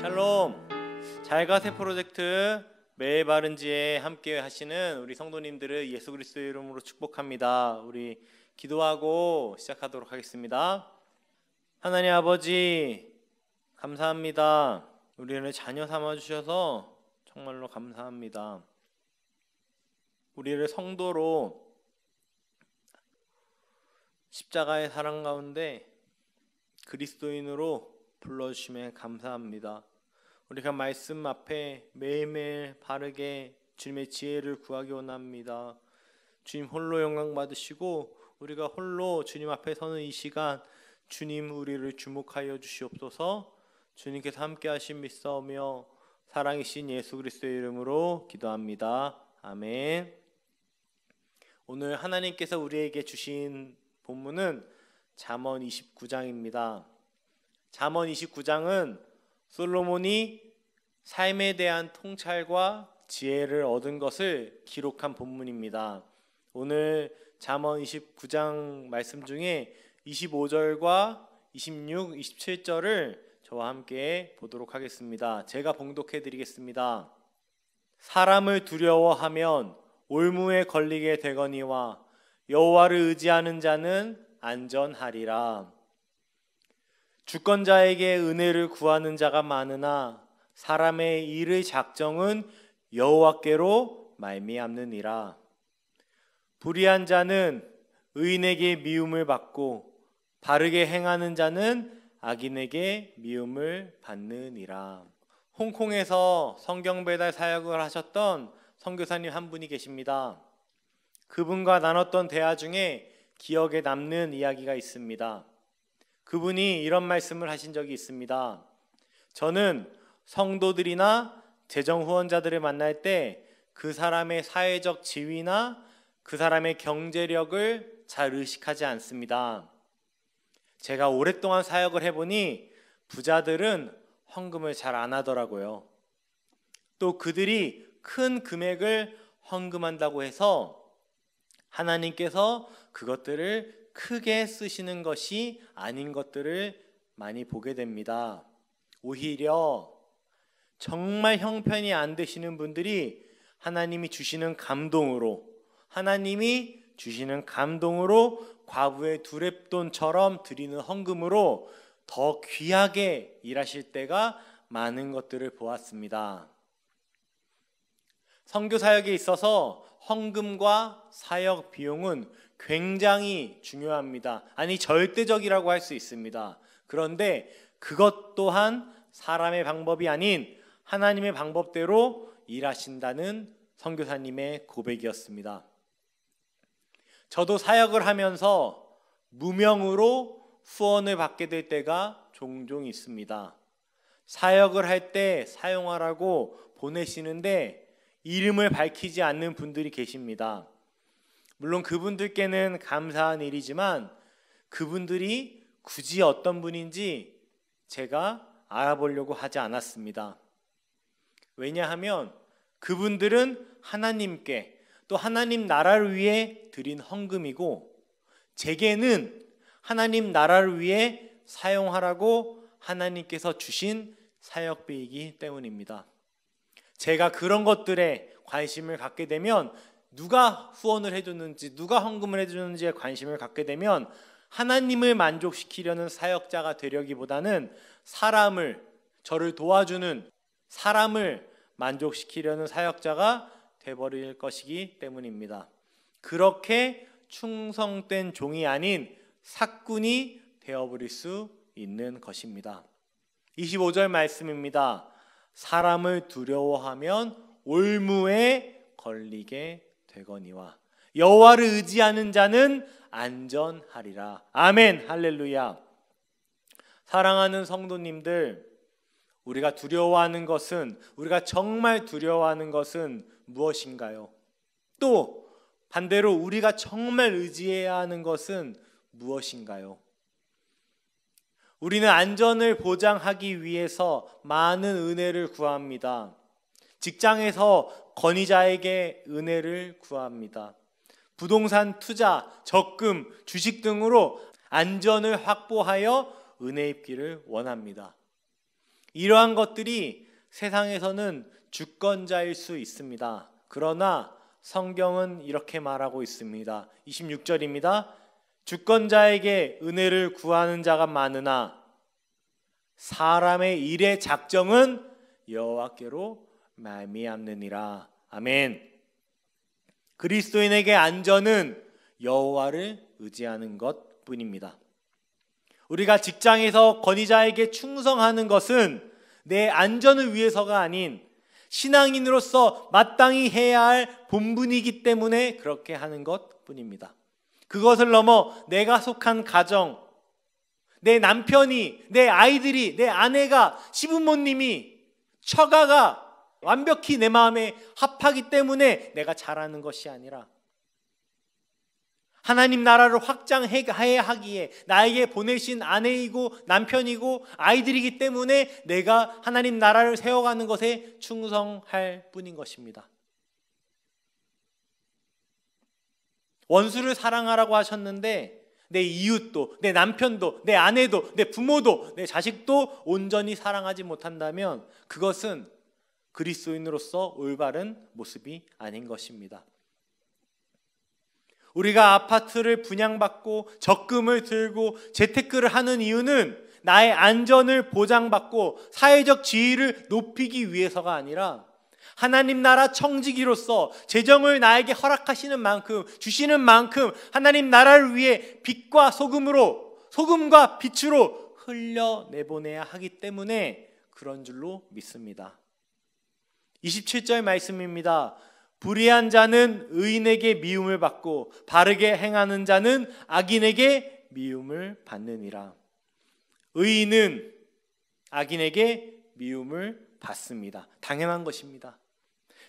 샬롬. 잘가세 프로젝트 매일 바른지에 함께 하시는 우리 성도님들을 예수 그리스도의 이름으로 축복합니다. 우리 기도하고 시작하도록 하겠습니다. 하나님 아버지 감사합니다. 우리를 자녀 삼아 주셔서 정말로 감사합니다. 우리를 성도로 십자가의 사랑 가운데 그리스도인으로 불러주심에 감사합니다. 우리가 말씀 앞에 매일매일 바르게 주님의 지혜를 구하기 원합니다. 주님 홀로 영광 받으시고 우리가 홀로 주님 앞에 서는 이 시간 주님 우리를 주목하여 주시옵소서. 주님께서 함께 하심 믿사오며 사랑이신 예수 그리스도의 이름으로 기도합니다. 아멘. 오늘 하나님께서 우리에게 주신 본문은 잠언 29장입니다. 잠언 29장은 솔로몬이 삶에 대한 통찰과 지혜를 얻은 것을 기록한 본문입니다. 오늘 잠언 29장 말씀 중에 25절과 26, 27절을 저와 함께 보도록 하겠습니다. 제가 봉독해 드리겠습니다. 사람을 두려워하면 올무에 걸리게 되거니와 여호와를 의지하는 자는 안전하리라. 주권자에게 은혜를 구하는 자가 많으나 사람의 일의 작정은 여호와께로 말미암느니라. 불의한 자는 의인에게 미움을 받고 바르게 행하는 자는 악인에게 미움을 받느니라. 홍콩에서 성경 배달 사역을 하셨던 선교사님 한 분이 계십니다. 그분과 나눴던 대화 중에 기억에 남는 이야기가 있습니다. 그분이 이런 말씀을 하신 적이 있습니다. 저는 성도들이나 재정 후원자들을 만날 때 그 사람의 사회적 지위나 그 사람의 경제력을 잘 의식하지 않습니다. 제가 오랫동안 사역을 해보니 부자들은 헌금을 잘 안 하더라고요. 또 그들이 큰 금액을 헌금한다고 해서 하나님께서 그것들을 크게 쓰시는 것이 아닌 것들을 많이 보게 됩니다. 오히려 정말 형편이 안 되시는 분들이 하나님이 주시는 감동으로 과부의 두렙돈처럼 드리는 헌금으로 더 귀하게 일하실 때가 많은 것들을 보았습니다. 선교 사역에 있어서 헌금과 사역 비용은 굉장히 중요합니다. 아니 절대적이라고 할 수 있습니다. 그런데 그것 또한 사람의 방법이 아닌 하나님의 방법대로 일하신다는 선교사님의 고백이었습니다. 저도 사역을 하면서 무명으로 후원을 받게 될 때가 종종 있습니다. 사역을 할 때 사용하라고 보내시는데 이름을 밝히지 않는 분들이 계십니다. 물론 그분들께는 감사한 일이지만 그분들이 굳이 어떤 분인지 제가 알아보려고 하지 않았습니다. 왜냐하면 그분들은 하나님께 또 하나님 나라를 위해 드린 헌금이고 제게는 하나님 나라를 위해 사용하라고 하나님께서 주신 사역비이기 때문입니다. 제가 그런 것들에 관심을 갖게 되면 누가 후원을 해줬는지 누가 헌금을 해주는지에 관심을 갖게 되면 하나님을 만족시키려는 사역자가 되려기보다는 저를 도와주는 사람을 만족시키려는 사역자가 되어버릴 것이기 때문입니다. 그렇게 충성된 종이 아닌 삭군이 되어버릴 수 있는 것입니다. 25절 말씀입니다. 사람을 두려워하면 올무에 걸리게 되거니와 여호와를 의지하는 자는 안전하리라. 아멘. 할렐루야. 사랑하는 성도님들, 우리가 정말 두려워하는 것은 무엇인가요? 또 반대로 우리가 정말 의지해야 하는 것은 무엇인가요? 우리는 안전을 보장하기 위해서 많은 은혜를 구합니다. 직장에서 권위자에게 은혜를 구합니다. 부동산 투자, 적금, 주식 등으로 안전을 확보하여 은혜 입기를 원합니다. 이러한 것들이 세상에서는 주권자일 수 있습니다. 그러나 성경은 이렇게 말하고 있습니다. 26절입니다. 주권자에게 은혜를 구하는 자가 많으나 사람의 일의 작정은 여호와께로 말미암느니라. 아멘. 그리스도인에게 안전은 여호와를 의지하는 것뿐입니다. 우리가 직장에서 권위자에게 충성하는 것은 내 안전을 위해서가 아닌 신앙인으로서 마땅히 해야 할 본분이기 때문에 그렇게 하는 것뿐입니다. 그것을 넘어 내가 속한 가정, 내 남편이, 내 아이들이, 내 아내가, 시부모님이, 처가가 완벽히 내 마음에 합하기 때문에 내가 잘하는 것이 아니라 하나님 나라를 확장해야 하기에 나에게 보내신 아내이고 남편이고 아이들이기 때문에 내가 하나님 나라를 세워가는 것에 충성할 뿐인 것입니다. 원수를 사랑하라고 하셨는데 내 이웃도, 내 남편도, 내 아내도, 내 부모도, 내 자식도 온전히 사랑하지 못한다면 그것은 그리스도인으로서 올바른 모습이 아닌 것입니다. 우리가 아파트를 분양받고 적금을 들고 재테크를 하는 이유는 나의 안전을 보장받고 사회적 지위를 높이기 위해서가 아니라 하나님 나라 청지기로서 재정을 나에게 허락하시는 만큼, 주시는 만큼 하나님 나라를 위해 빛과 소금과 빛으로 흘려내보내야 하기 때문에 그런 줄로 믿습니다. 27절 말씀입니다. 불의한 자는 의인에게 미움을 받고 바르게 행하는 자는 악인에게 미움을 받느니라. 의인은 악인에게 미움을 받습니다. 당연한 것입니다.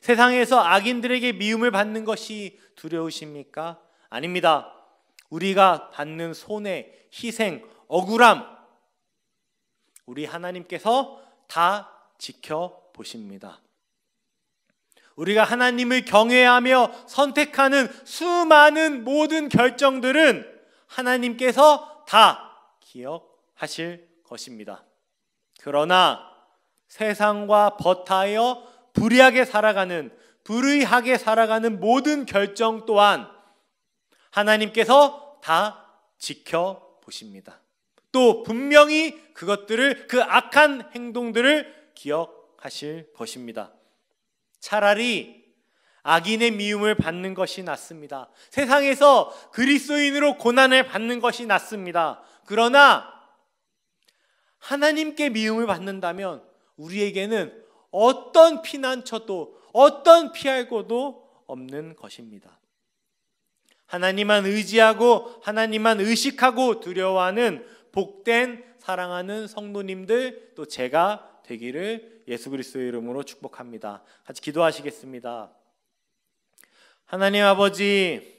세상에서 악인들에게 미움을 받는 것이 두려우십니까? 아닙니다. 우리가 받는 손해, 희생, 억울함 우리 하나님께서 다 지켜보십니다. 우리가 하나님을 경외하며 선택하는 수많은 모든 결정들은 하나님께서 다 기억하실 것입니다. 그러나 세상과 버타여 불의하게 살아가는 모든 결정 또한 하나님께서 다 지켜보십니다. 또 분명히 그 악한 행동들을 기억하실 것입니다. 차라리 악인의 미움을 받는 것이 낫습니다. 세상에서 그리스도인으로 고난을 받는 것이 낫습니다. 그러나 하나님께 미움을 받는다면 우리에게는 어떤 피난처도 어떤 피할 곳도 없는 것입니다. 하나님만 의지하고 하나님만 의식하고 두려워하는 복된 사랑하는 성도님들 또 제가 되기를 예수 그리스도의 이름으로 축복합니다. 같이 기도하시겠습니다. 하나님 아버지,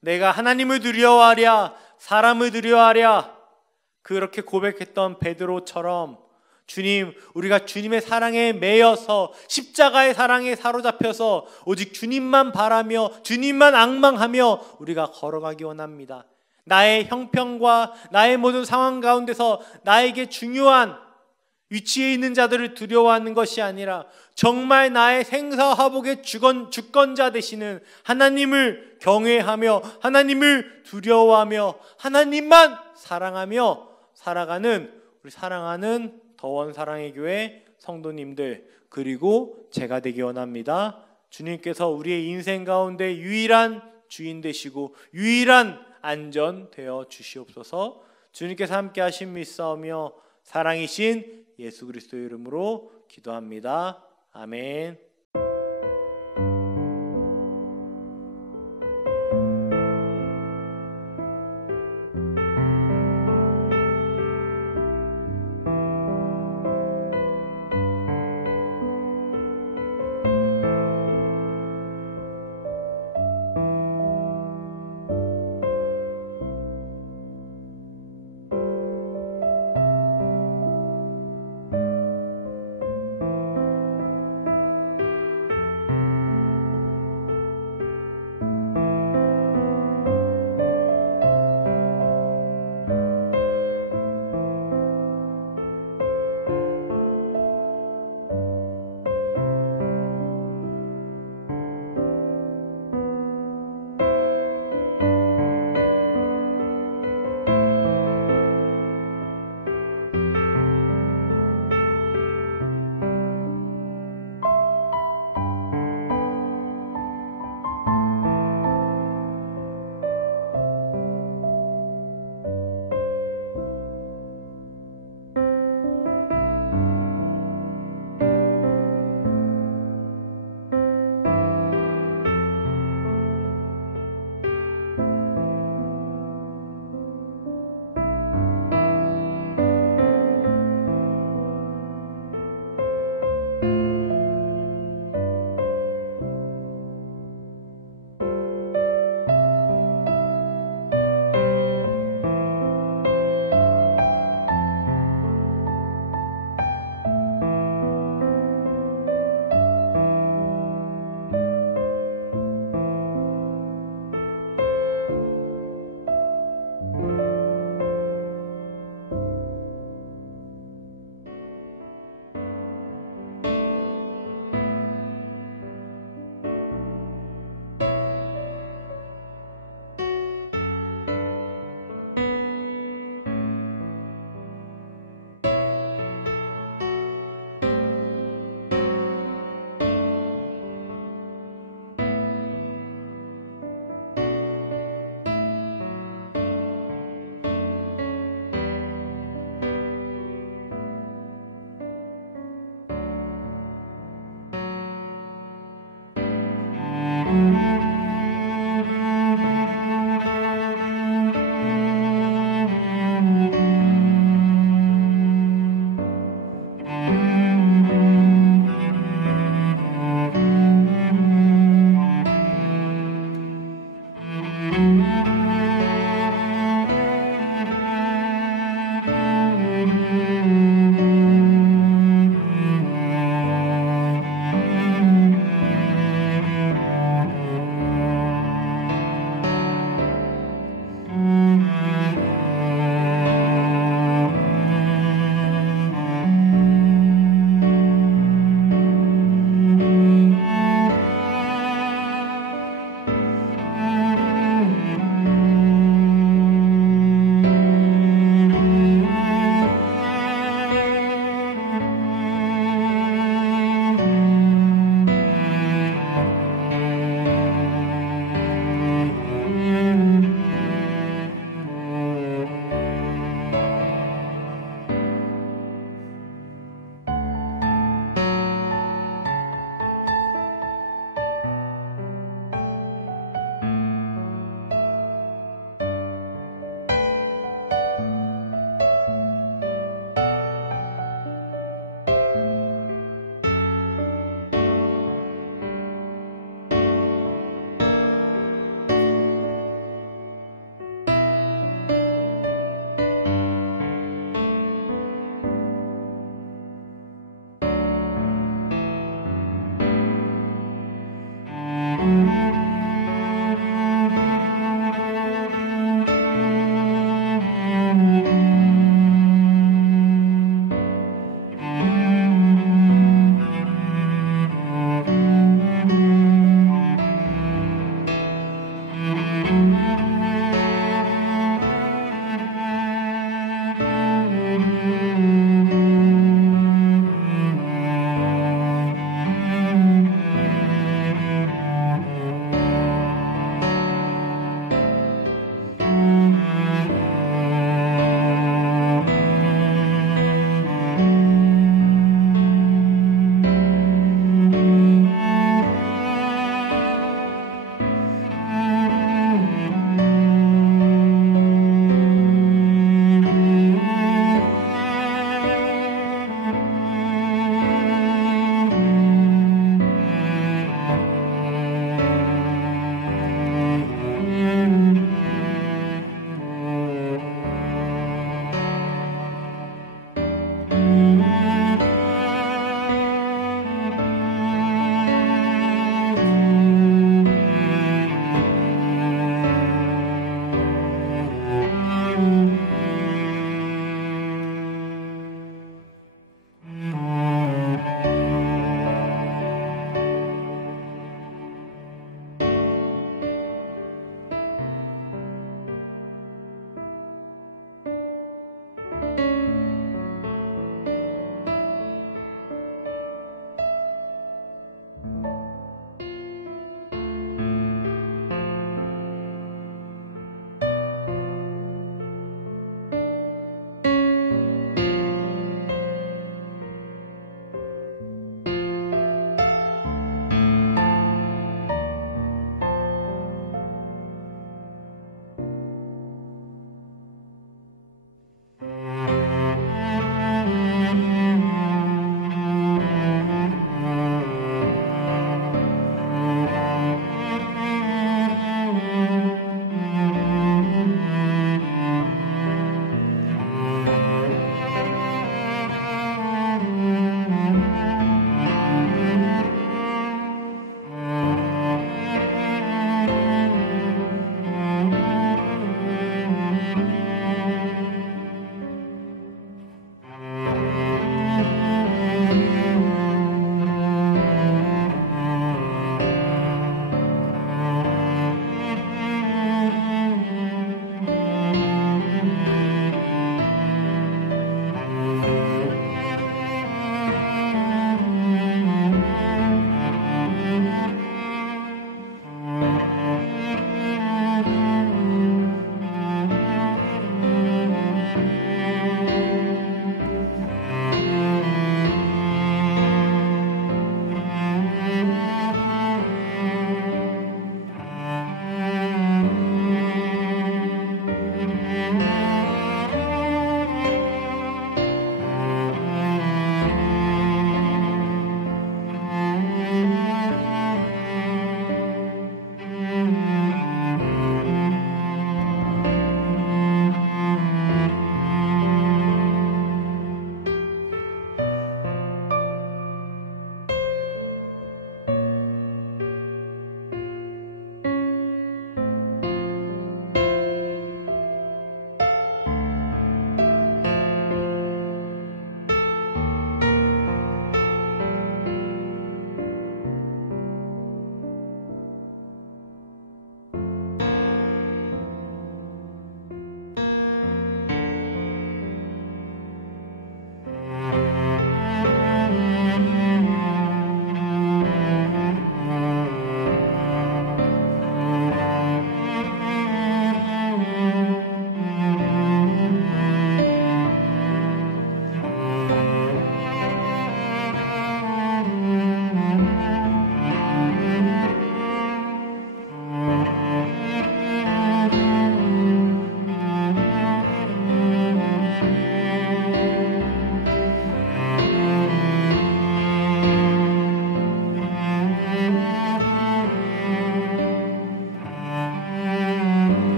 내가 하나님을 두려워하랴 사람을 두려워하랴 그렇게 고백했던 베드로처럼 주님, 우리가 주님의 사랑에 매여서 십자가의 사랑에 사로잡혀서 오직 주님만 바라며 주님만 앙망하며 우리가 걸어가기 원합니다. 나의 형편과 나의 모든 상황 가운데서 나에게 중요한 위치에 있는 자들을 두려워하는 것이 아니라 정말 나의 생사화복의 주권자 되시는 하나님을 경외하며 하나님을 두려워하며 하나님만 사랑하며 살아가는 우리 사랑하는 더원 사랑의 교회 성도님들 그리고 제가 되기 원합니다. 주님께서 우리의 인생 가운데 유일한 주인 되시고 유일한 안전 되어 주시옵소서. 주님께서 함께 하신 믿사오며 사랑이신 예수 그리스도의 이름으로 기도합니다. 아멘.